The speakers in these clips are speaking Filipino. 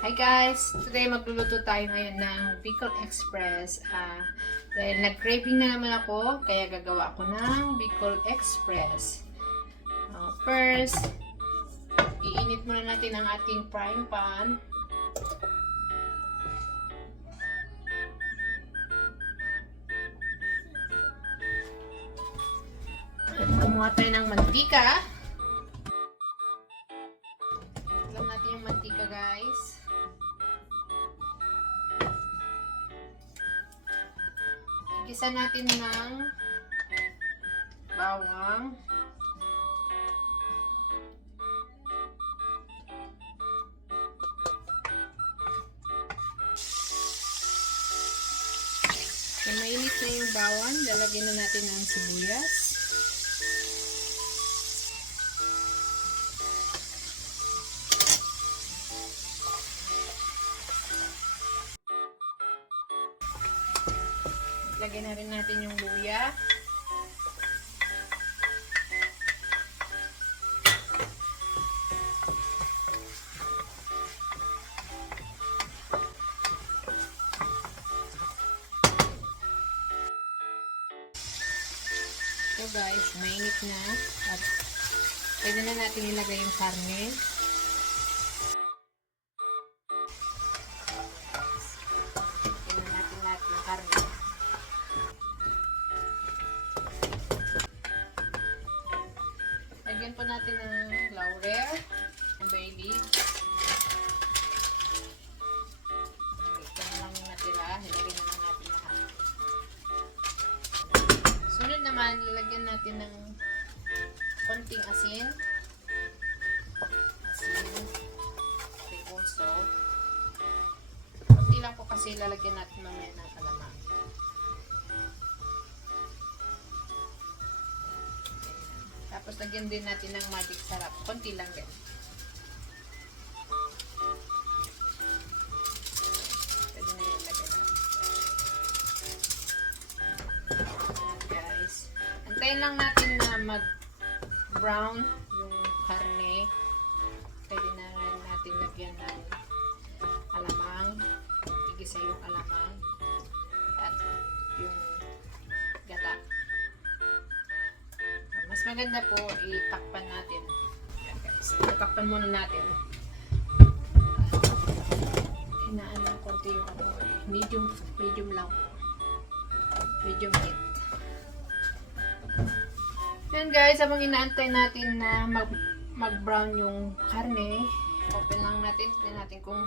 Hi guys! Today magluluto tayo ngayon ng Bicol Express. Dahil nag-craving na naman ako, kaya gagawa ako ng Bicol Express. First, iinit muna natin ang ating frying pan. At kumuha tayo ng mantika. Alam natin yung mantika guys. Igisa natin ng bawang. So, mainit na yung bawang. Lalagyan na natin ng sibuyas. Lagyan na rin natin yung luya. So guys, mainit na. At pwede na natin ilagay yung karne. Lagyan na natin lahat yung karne. Lagyan po natin ng laurel, ng bay leaf. Ito na lang yung natira. Ilagyan na lang natin lahat. Sunod naman, lalagyan natin ng konting asin. Table salt. Konti lang po kasi lalagyan natin mamaya ng kalamang. Tapos lagyan din natin ng magic sarap. Konti lang din. Pwede na yung lagyan natin. Ayan guys. Antayin lang natin na mag-brown yung karne. Pwede na rin natin lagyan ng alamang. Igisa yung alamang. At yung gata. Mas maganda po itakpan natin. Ayan guys. Itakpan muna natin. Hinaan lang konti yung medium lang po. Medium heat. Ayan guys, habang inaantay natin na mag-brown yung karne, open lang natin. Tignan natin kung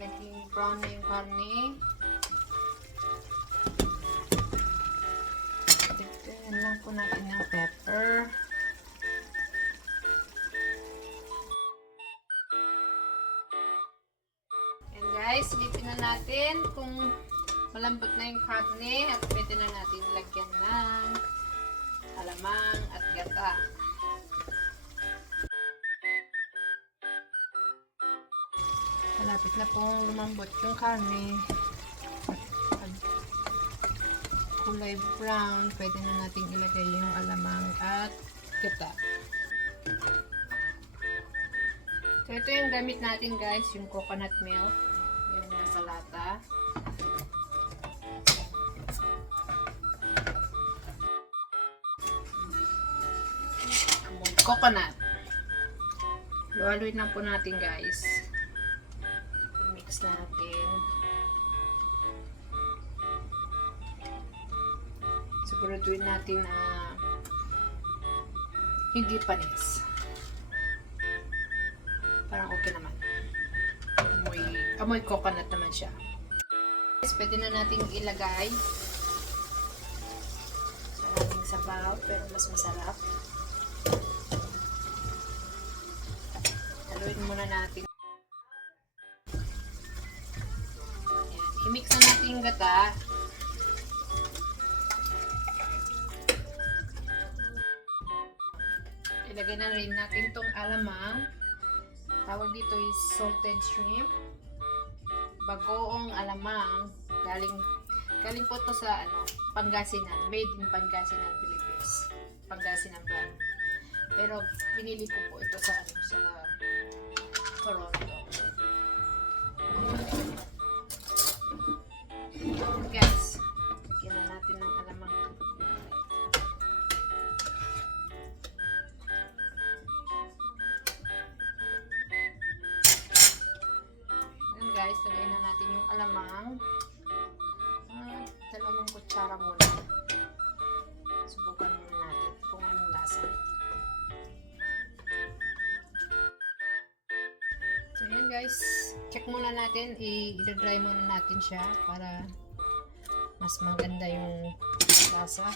naging brown na yung karne. Tignan lang po natin ng pepper. Ayan guys, silipin na natin kung malambot na yung karne at pwede na natin lagyan ng alamang at gata. Malapit na pong lumambot yung karne. At kulay brown, pwede na natin ilagay yung alamang at gata. So ito yung gamit natin guys, yung coconut milk, yung nasa lata. Coconut. Luhaluin lang po natin guys. Mix natin. Siguraduhin natin na hindi panis. Parang okay naman. Amoy coconut naman siya. Guys, pwede na natin ilagay sa ating sabaw, pero mas masarap. Haluin muna natin. Ayan. I-mix na natin yung gata. Ilagay na rin natin tong alamang. Tawag dito is salted shrimp. Bagoong alamang. Galing po to sa Pangasinan. Made in Pangasinan, Philippines. Pangasinan brand. Pero binili ko po ito sa Toronto. para muna. Subukan muna natin kung anong lasa. So yun guys, check muna natin, i-dry muna natin siya para mas maganda yung lasa.